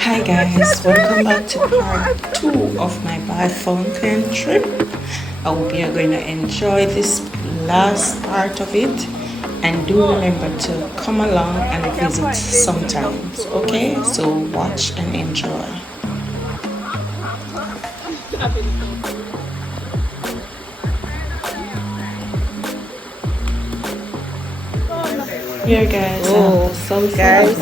Hi guys, welcome back to part 2 of my bath fountain trip. I hope you're going to enjoy this last part of it, and do remember to come along and visit sometimes. Okay, so watch and enjoy. Here guys, I have the sulfur guys.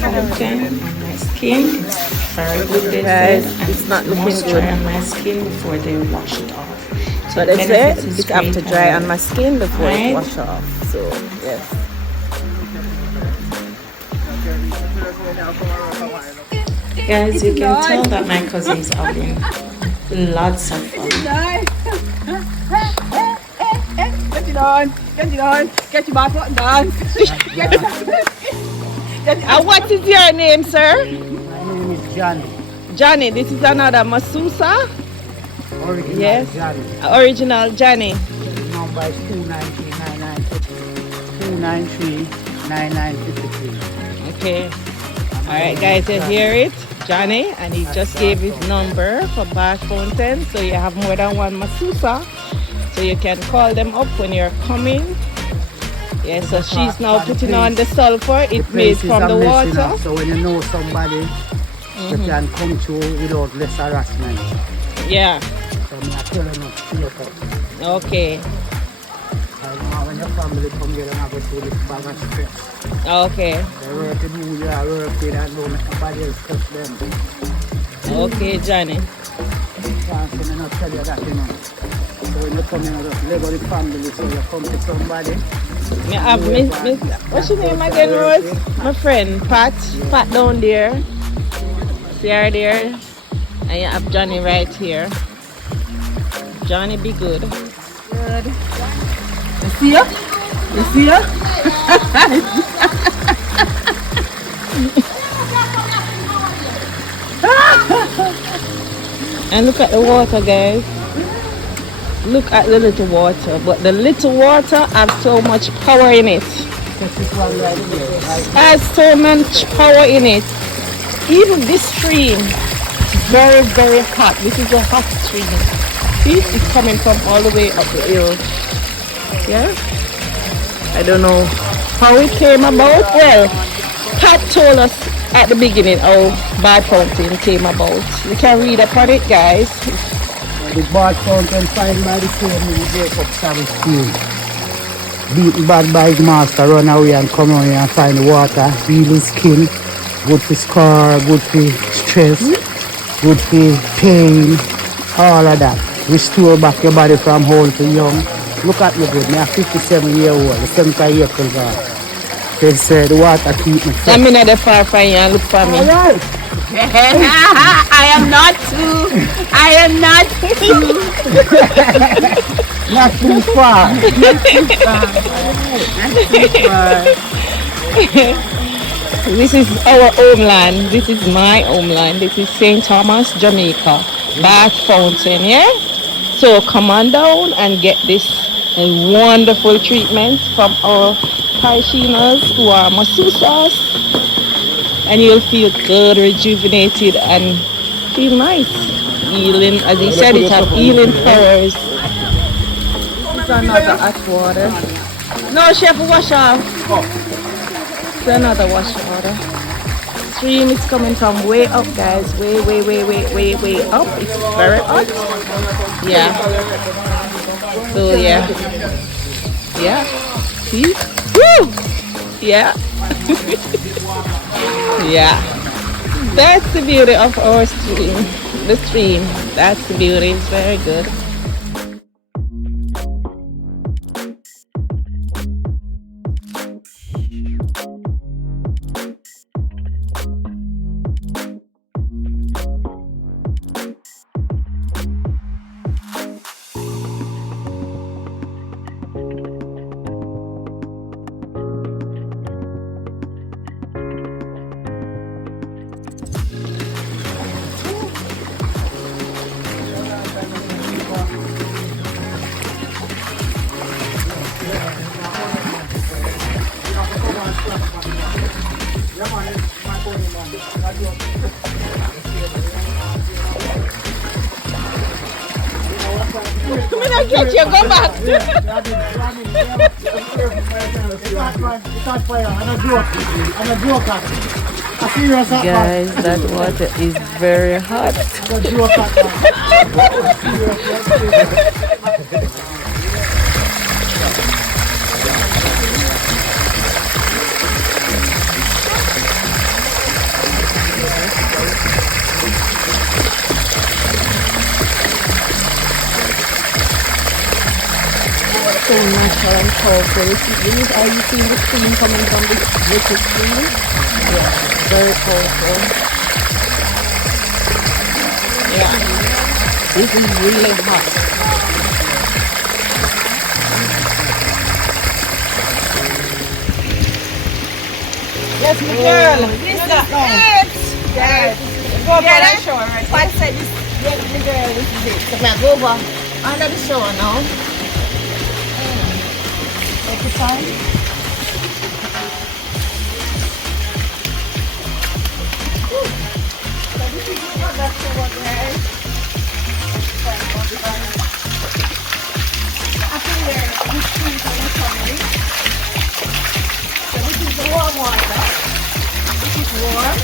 fountain on my skin. It's very good, they Guys, said, it's not and looking must good. dry on my skin before they wash it off. So they say benefits is it have to great dry and on my skin before it right? wash off. So yes. Guys, you can tell that my cousin is having lots of fun. Get it on, get your back button done. And what is your name, sir? My name is Johnny. Johnny. This is another Masusa. Original Yes. Johnny. Original Johnny. Number is 293 Okay. Alright guys, you hear it? Johnny, and he just gave his number for bath fountain. So you have more than one Masusa. So you can call them up when you're coming. Yeah, so she's now putting on the sulfur. It's made from the water. So when you know somebody, you can come through without less harassment. Yeah. So I'm not telling you to look up. Okay. I know when your family come here and have a through this bag of stress. Okay. They work to do, you are working and don't let nobody else touch them. Okay, Johnny. Can't not tell you that, you know. So when you come in with a Lego family, so you come to somebody. Me have what's your name again, Rose? My friend Pat. Pat down there. See her there. And you have Johnny right here. Johnny, be good. Good. You see her? You see her? And look at the water, guys. Look at the little water. But the little water has so much power in it. This is one right here. Has so much power in it. Even this stream is very, very hot. This is a hot stream. See, it's coming from all the way up the hill. Yeah? I don't know how it came about. Well, Pat told us at the beginning how Bad Fountain came about. You can read upon it, guys. The bad fountain find by the same who break up Savage Steel. Beaten bad by his master, run away and come on here and find the water, heal his skin, good for scar, good for stress, good for pain, all of that. Restore back your body from old to young. Look at me good, I'm 57-year-old, the 7th year comes on. They said the water keep me fresh. I'm in the far from you and look for me. Alright. I am not too. I am not too. Not too far. Not too far. This is our homeland. This is my homeland. This is St. Thomas, Jamaica. Bath fountain, yeah? So come on down and get this wonderful treatment from our Taishinas who are Masusas. And you'll feel good, rejuvenated, and feel nice. Healing, as he said, it has healing powers. It's another hot water. No, chef, wash off. It's another wash water. Stream is coming from way up, guys. Way up. It's very hot. Yeah. So yeah. Yeah. See? Woo! Yeah. Yeah, that's the beauty of our stream. The stream, that's the beauty. It's very good. Come in and catch you, go back. Guys, that water is very hot. So natural and powerful. This are you seeing the steam coming from this liquid stream? Yeah, very powerful. Yeah, this is really hot. Yes, my girl. This is it. Yes. Go over the show, right? What said this? Yes, my girl. This is it. So now go over under the show now. Take your time. So this is what that's show up, guys. I think there's this stream from the family. So this is the warm water. This is warm.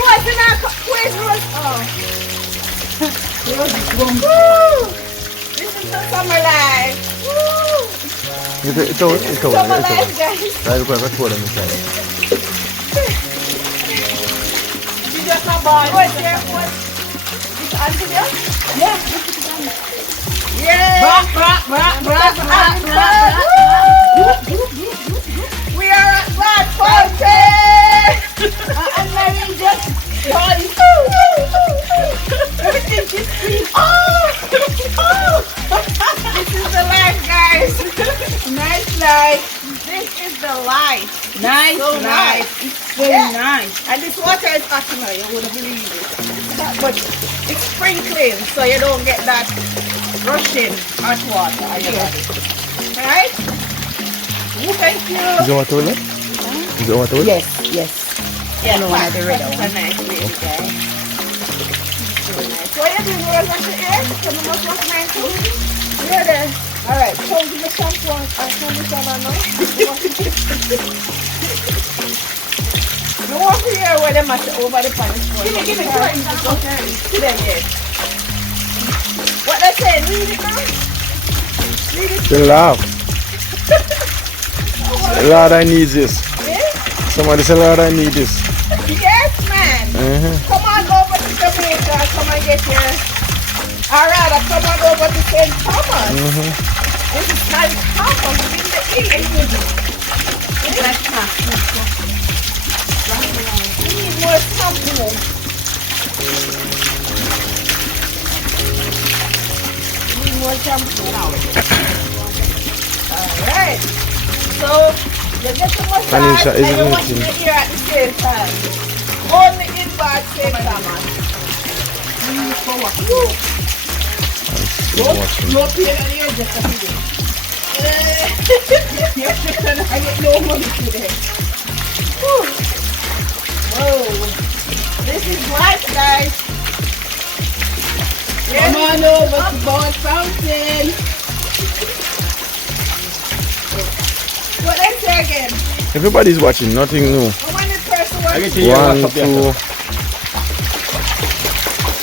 Rose in our where's Rose? Oh. Rose is warm. Woo! This is the summer life. Woo! Summer life, guys. Dai qua per fuori mi sai. You just not boy. What's there? What? Is Auntie there? Yeah. Yeah. We are at Black Fountain. And Mary just told everything she's seen. Oh! This is the life, guys. Nice life. This is the life. Nice, so nice. It's so nice. And this water is hot now, you wouldn't believe it. But it's sprinkling, so you don't get that rushing hot water. Alright? Thank you. Is it water toilet? Is it water toilet? Yes. Yeah, no, one of the red ones. That's a nice way, guys. So nice. What are you doing? We're going to eat? Can you must wash my food? You're there. Alright, so give me shampoo and conditioner now. You want to hear where they must over the pan is for. Give me, to them, yes. What they say, read it now? Read it. They laugh. Lord, I need this. Yes? Somebody say, Lord, I need this. Yes, man. Come on over to Jamaica. Come and get your... Or rather, come on over to St. Thomas. This is St. Thomas in the east. We need more shampoo. We need more shampoo now. Alright. So, you get the massage Anisha, is and it you want to anything? get here at the same time. Only in bad St. Thomas. No pain on your just a few. I get no money today. Whoa. This is life, guys. Come on over to Bond Fountain. What I say again? Everybody's watching, nothing new. How many person watching? 1, 2,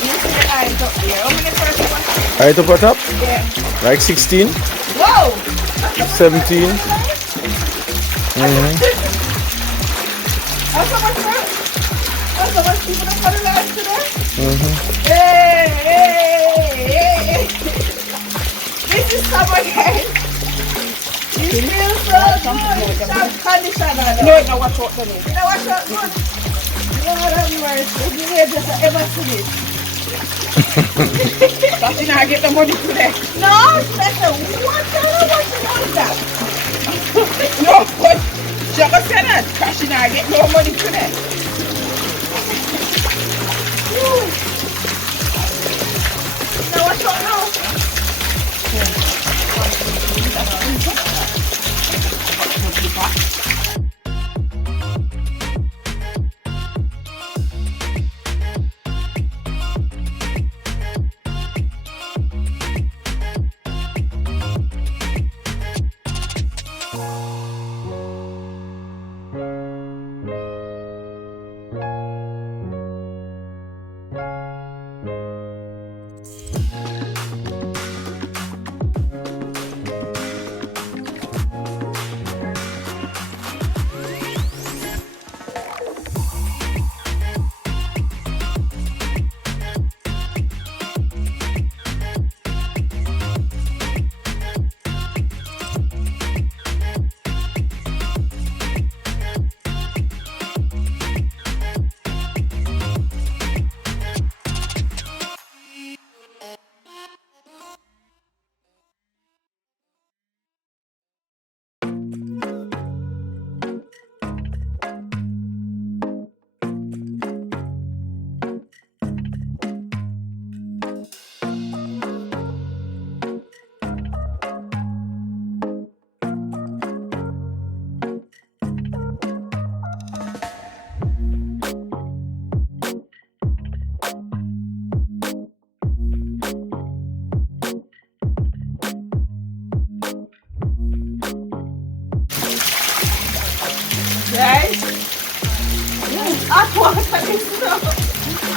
You see the eyes up there. How many person watching? right up at top, Yeah. like 16, Whoa! 17. That's so much fun. That's so much people that come alive today. Hey. This is summer, guys. You feel so good. Some conditioner. No, watch out for me. No, watch out. Good. Lord have mercy. You need just ever see it. But you not get the money today. No, special. What kind of washing is that? No, but she ever said that. Cause she not get no money today. No, watch out now.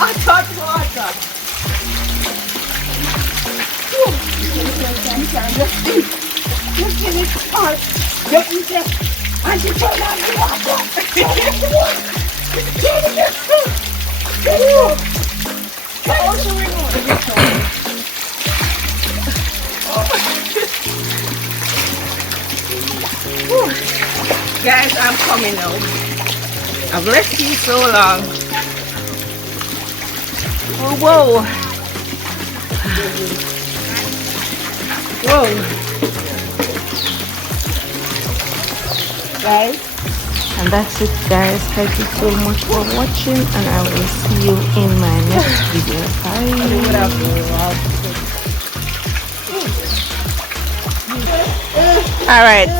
Hot water. Just give it hard. Just eat it. And you turn on the water. Turn on the water. Turn it on. Also, we know this one. Guys, I'm coming now. I've left you so long. Oh, whoa. Whoa. Guys. And that's it, guys. Thank you so much for watching, and I will see you in my next video. Bye. All right.